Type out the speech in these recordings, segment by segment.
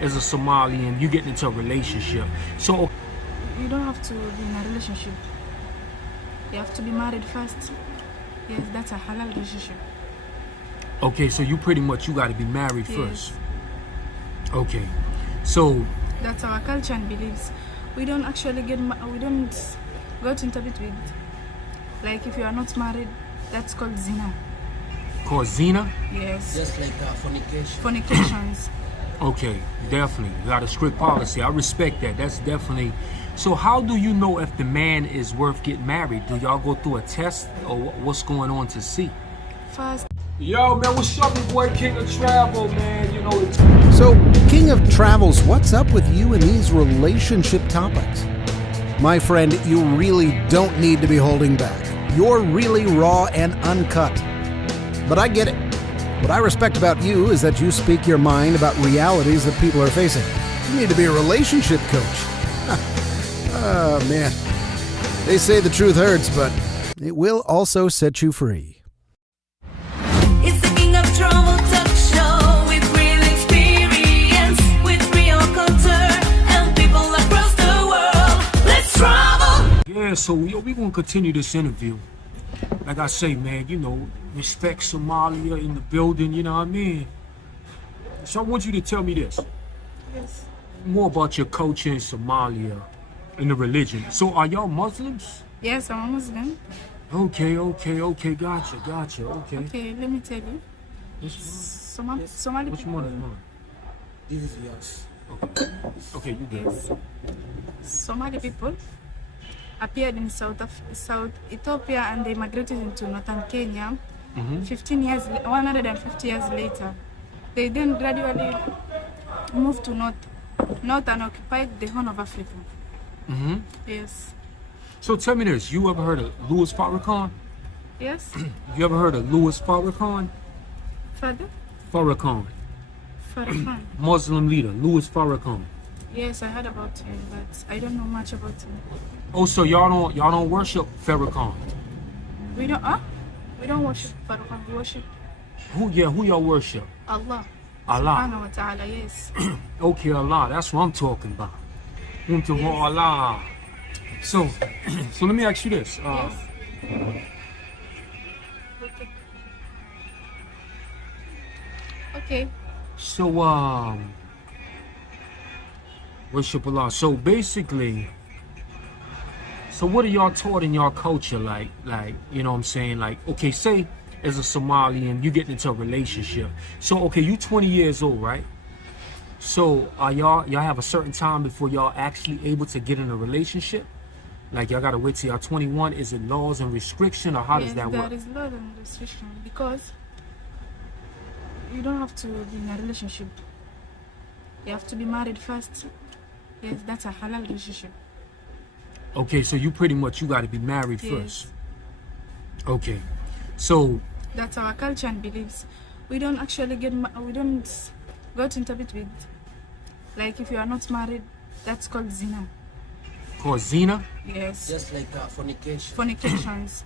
as a Somalian, you get into a relationship. So You don't have to be in a relationship. You have to be married first. Yes, that's a halal relationship. okay, so you pretty much you got to be married Yes. first. Okay, so That's our culture and beliefs. We don't actually we don't go to interpret with, like if you are not married, that's called zina. called Zina. Yes. Just like fornication. Fornications. Okay, definitely. You got a strict policy. I respect that. That's definitely. So how do you know if the man is worth getting married? Do y'all go through a test or what's going on to see? First, Yo, man, what's up, your boy King of Travel, man? You know, it's So, King of Travels, what's up with you and these relationship topics? My friend, you really don't need to be holding back. You're really raw and uncut. But I get it. What I respect about you is that you speak your mind about realities that people are facing. You need to be a relationship coach. Oh, man. They say the truth hurts, but it will also set you free. It's the King of Travel Talk Show with real experience, with real culture and people across the world. Let's travel! yeah. So we gonna continue this interview. Like I say, man, you know, respect Somalia in the building. You know what I mean? So I want you to tell me this yes. more about your culture in Somalia and the religion. So are y'all Muslims? Yes, I'm a Muslim. Okay, gotcha, okay. Okay, let me tell you. Somali Which people. one is mine? This is yours. Okay, you good. Yes. Somali people appeared in South Ethiopia and they migrated into northern Kenya. 150 years later. They then gradually moved to north and occupied the Horn of Africa. Yes. So tell me this, you ever heard of Louis Farrakhan? Yes. You ever heard of Louis Farrakhan? Father? Farrakhan, Farrakhan. Muslim leader, Louis Farrakhan. Yes, I heard about him, but I don't know much about him. Oh, so y'all don't worship Farrakhan? We don't worship Farrakhan, we worship Who y'all worship? Allah. Allah. Subhanahu wa ta'ala, yes. Okay, Allah, that's what I'm talking about. Allah. So let me ask you this. Yes. Okay. So worship Allah. So basically, so what are y'all taught in y'all culture? Like, you know what I'm saying? Like, okay, say as a Somalian, you get into a relationship. So, okay, you 20 years old, right? So are y'all have a certain time before y'all actually able to get in a relationship? Like y'all gotta wait till y'all 21? Is it laws and restriction or how does that work? There is law and restriction because you don't have to be in a relationship. You have to be married first. Yes, that's a halal relationship. Okay, so you pretty much you gotta be married Yes. first. Okay. So That's our culture and beliefs. We don't actually we don't go to interpret with, like if you are not married, that's called zina. called Zina? Yes. Just like fornication. Fornications.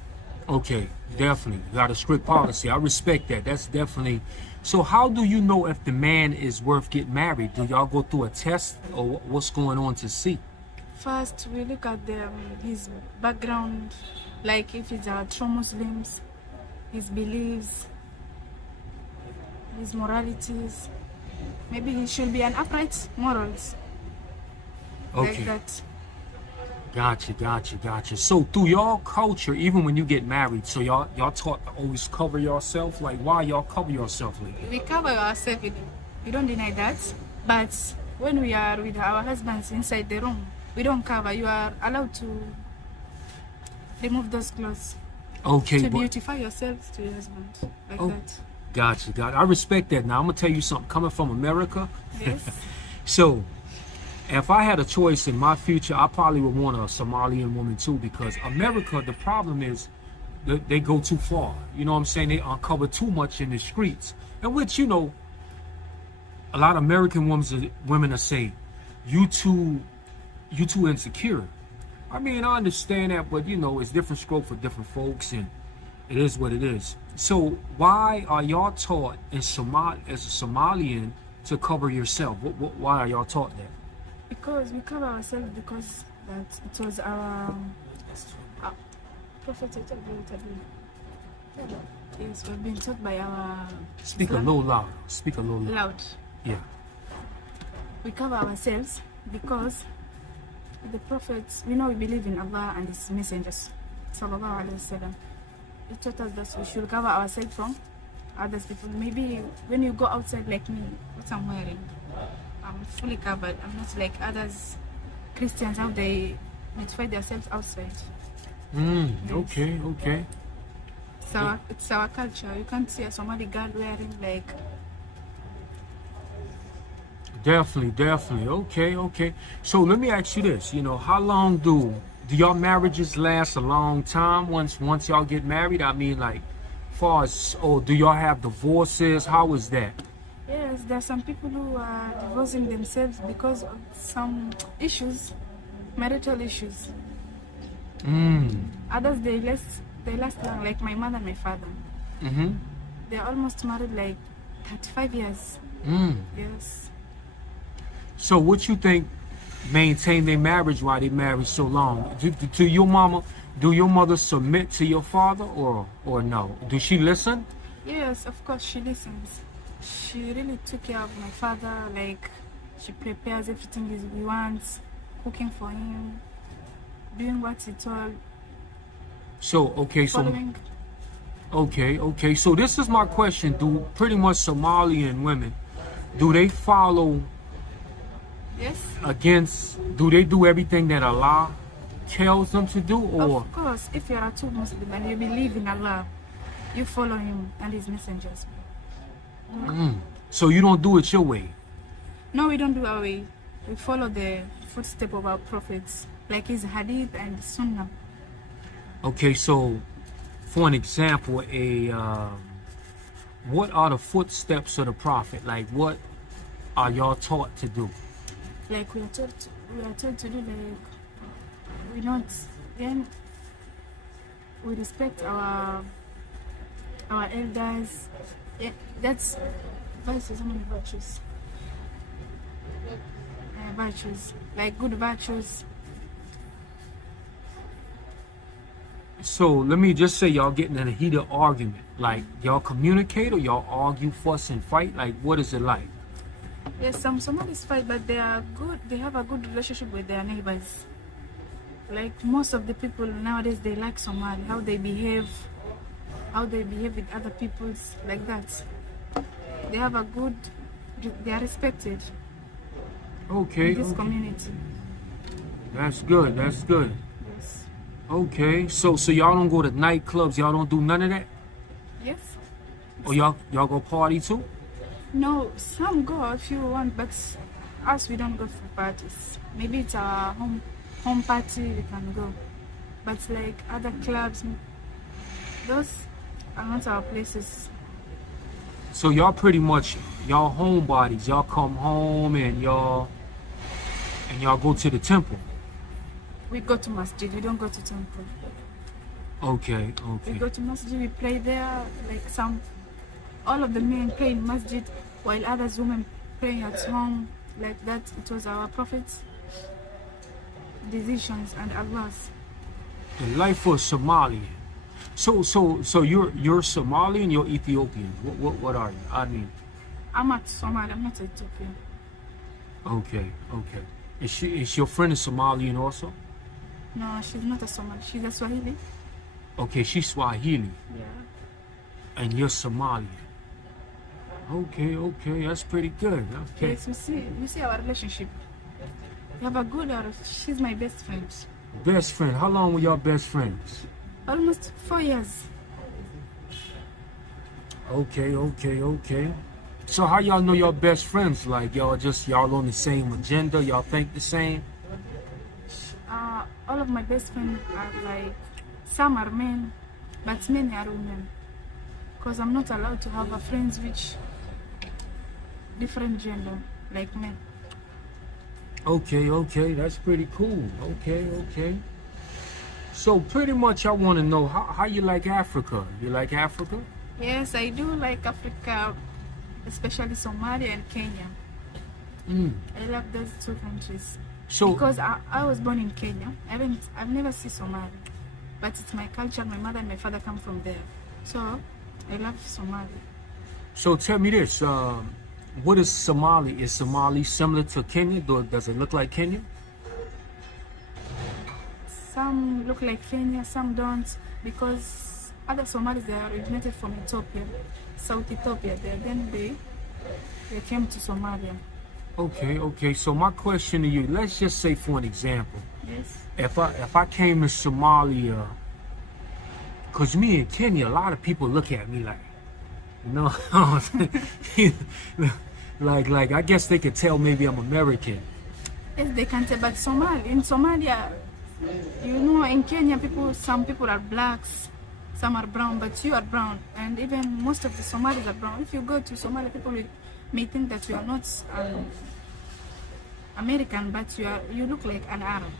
Okay, definitely. You got a strict policy. I respect that. That's definitely. So how do you know if the man is worth getting married? Do y'all go through a test or what's going on to see? First, we look at his background, like if he's a true Muslims, his beliefs, his moralities. Maybe he should be an upright morals. Okay. Like that. Gotcha. So through y'all culture, even when you get married, so y'all taught to always cover yourself? Like why y'all cover yourself like that? We cover ourselves, we don't deny that. But when we are with our husbands inside the room, we don't cover. You are allowed to remove those clothes Okay, to but beautify yourself to your husband. Like Oh. that. Gotcha. I respect that. Now I'm gonna tell you something. Coming from America, Yes. so if I had a choice in my future, I probably would want a Somalian woman too, because America, the problem is they go too far. You know what I'm saying? They uncover too much in the streets. And which, you know, a lot of American women are saying, you too insecure. I mean, I understand that, but you know, it's different scope for different folks and it is what it is. So why are y'all taught as a Somalian to cover yourself? Why are y'all taught that? Because we cover ourselves because that it was our prophet. Yes, we've been taught by our Speak a Islam. little louder. Speak a little louder. Loud. Yeah. We cover ourselves because the prophets, we know we believe in Allah and His messengers. Sallallahu Alaihi Wasallam. He taught us that we should cover ourselves from other people. Maybe when you go outside like me, what I'm wearing, I'm fully covered. I'm not like others, Christians, how they beautify themselves outside. Yes. Okay. It's our culture. You can't see a Somali girl wearing like. Definitely. Okay. So let me ask you this. You know, how long do y'all marriages last a long time once y'all get married? I mean, like, far as, or do y'all have divorces? How is that? Yes, there are some people who are divorcing themselves because of some issues, marital issues. Others they last long, like my mother and my father. They're almost married like 35 years. Yes. So what you think maintain their marriage while they married so long? Do your mother submit to your father or no? Does she listen? Yes, of course she listens. She really took care of my father. Like she prepares everything he wants, cooking for him, doing what he told. So Following. Okay. So this is my question: do pretty much Somalian women, do they follow Yes. do they do everything that Allah tells them to do, or? Of course, if you are a true Muslim and you believe in Allah, you follow Him and His messengers. So you don't do it your way? No, we don't do our way. We follow the footsteps of our prophets, like his hadith and sunnah. Okay, so for an example, what are the footsteps of the prophet? Like, what are y'all taught to do? Like we are told to do, like we don't, then we respect our elders. Yeah, that's virtues. How many virtues? Virtues, like good virtues. So let me just say, y'all getting in a heated argument. Like, y'all communicate or y'all argue, fuss, and fight? Like, what is it like? Yes, some Somalis fight, but they are good. They have a good relationship with their neighbors. Like most of the people nowadays, they like Somali, how they behave with other peoples, like that. They have a good. They are respected Okay. in this community. That's good. Yes. Okay. So y'all don't go to nightclubs. Y'all don't do none of that. Yes. Or y'all go party too? No, some go if you want, but us we don't go for parties. Maybe it's our home party we can go, but like other clubs, those are not our places. So y'all pretty much y'all homebodies. Y'all come home and y'all go to the temple. We go to masjid. We don't go to temple. Okay. We go to masjid. We pray there. Like all of the men pray in masjid, while others women pray at home. Like that. It was our prophet's decisions and Allah's. The life for Somalian. So you're Somalian, you're Ethiopian. What are you? I mean. I'm not Somali. I'm not Ethiopian. Okay. Is your friend a Somalian also? No, she's not a Somali. She's a Swahili. Okay, she's Swahili. Yeah. And you're Somalian. Okay, that's pretty good. Okay. Yes, we see our relationship. We have a good. She's my best friend. Best friend. How long were y'all best friends? Almost 4 years. Okay. So how y'all know y'all best friends? Like y'all on the same agenda? Y'all think the same? All of my best friends are like, some are men, but many are women. Because I'm not allowed to have a friends which different gender, like men. Okay, that's pretty cool. Okay. So pretty much I want to know how you like Africa. You like Africa? Yes, I do like Africa, especially Somalia and Kenya. I love those two countries. So Because I was born in Kenya. I've never seen Somali, but it's my culture. My mother and my father come from there, so I love Somali. So tell me this: what is Somali? Is Somali similar to Kenya? Does it look like Kenya? Some look like Kenya, some don't, because other Somalis, they are originated from Ethiopia, South Ethiopia. Then they came to Somalia. Okay. So my question to you: let's just say, for an example, Yes. if I came to Somalia, cause me in Kenya, a lot of people look at me like, you know, like I guess they could tell maybe I'm American. Yes, they can tell, but in Somalia, you know, in Kenya, some people are blacks, some are brown, but you are brown, and even most of the Somalis are brown. If you go to Somalia, people may think that you are not American, but you look like an Arab.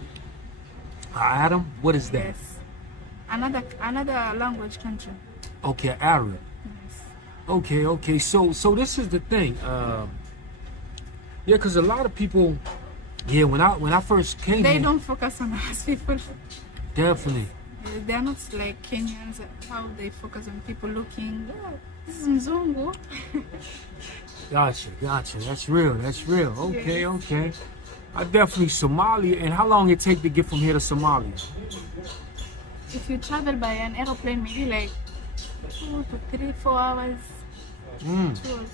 Adam, what is that? Yes, another language country. Okay, Arab. Yes. Okay. So this is the thing. Yeah, because a lot of people, yeah, when I first came They here, don't focus on us people. definitely. They are not like Kenyans, how they focus on people looking. Oh, this is Mzungu. Gotcha. That's real. Okay. I definitely Somalia. And how long it take to get from here to Somalia? If you travel by an aeroplane, maybe like 2 to 3, 4 hours. 2 hours.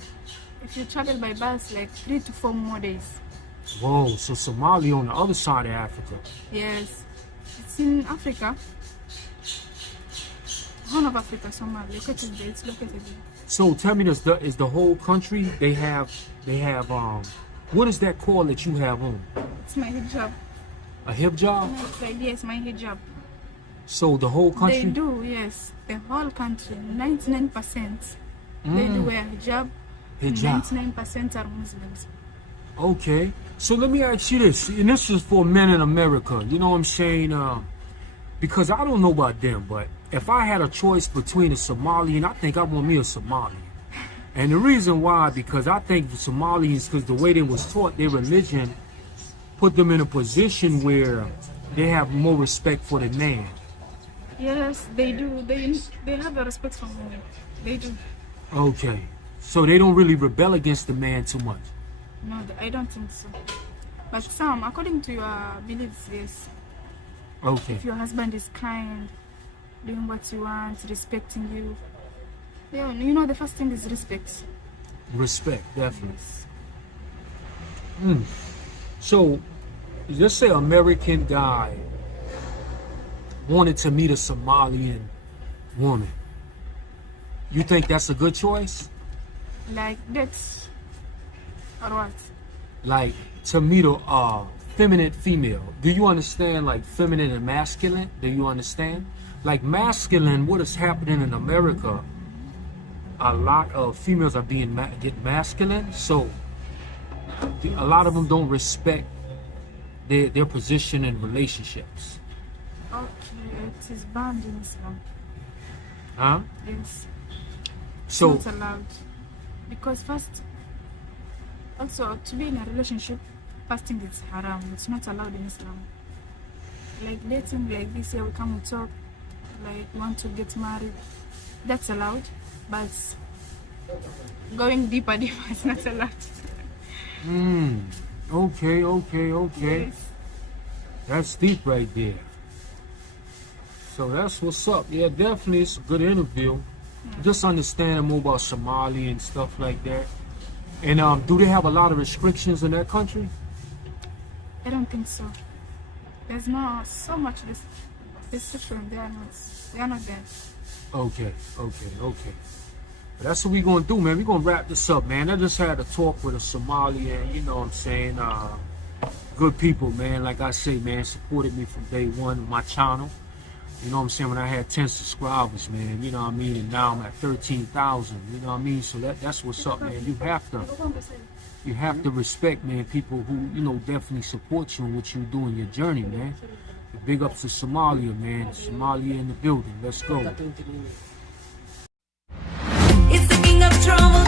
If you travel by bus, like 3 to 4 more days. Whoa, so Somalia on the other side of Africa. Yes, it's in Africa. Horn of Africa, Somalia. Located there. It's located there. So tell me this: is the whole country they have what is that called that you have on? It's my hijab. A hijab? It's like, yes, my hijab. So the whole country? They do, yes. The whole country, 99%. They do wear hijab. Hijab. 99% are Muslims. Okay. So let me ask you this, and this is for men in America. You know what I'm saying? Because I don't know about them, but if I had a choice between a Somalian, I think I want me a Somalian. And the reason why, because I think the Somalians, because the way they was taught, their religion put them in a position where they have more respect for the man. Yes, they do. They have a respect for women. They do. Okay. So they don't really rebel against the man too much. No, I don't think so. But some, according to your beliefs, yes. Okay. If your husband is kind, doing what you want, respecting you. Yeah, you know, the first thing is respect. Respect, definitely. Yes. So, just say American guy wanted to meet a Somalian woman. You think that's a good choice? Like that's or what? Like to meet a feminine female. Do you understand like feminine and masculine? Do you understand? Like masculine, what is happening in America? A lot of females are being get masculine, so a lot of them don't respect their position in relationships. Okay, it is banned in Islam. Huh? Yes. So It's not allowed. Because first, also to be in a relationship, fasting is haram. It's not allowed in Islam. Like dating like this, here we come and talk, like want to get married, that's allowed. But going deeper is not allowed. Okay. Yes. That's deep right there. So that's what's up. Yeah, definitely it's a good interview. Just understanding more about Somali and stuff like that. And do they have a lot of restrictions in that country? I don't think so. There's not so much restriction. They are not there. Okay. That's what we gonna do, man. We gonna wrap this up, man. I just had a talk with a Somalian, you know what I'm saying? Good people, man. Like I say, man, supported me from day one of my channel. You know what I'm saying? When I had 10 subscribers, man, you know what I mean? And now I'm at 13,000, you know what I mean? So that's what's up, man. You have to respect, man, people who, you know, definitely support you in what you do in your journey, man. Big ups to Somalia, man. Somalia in the building. Let's go. It's the king of trouble.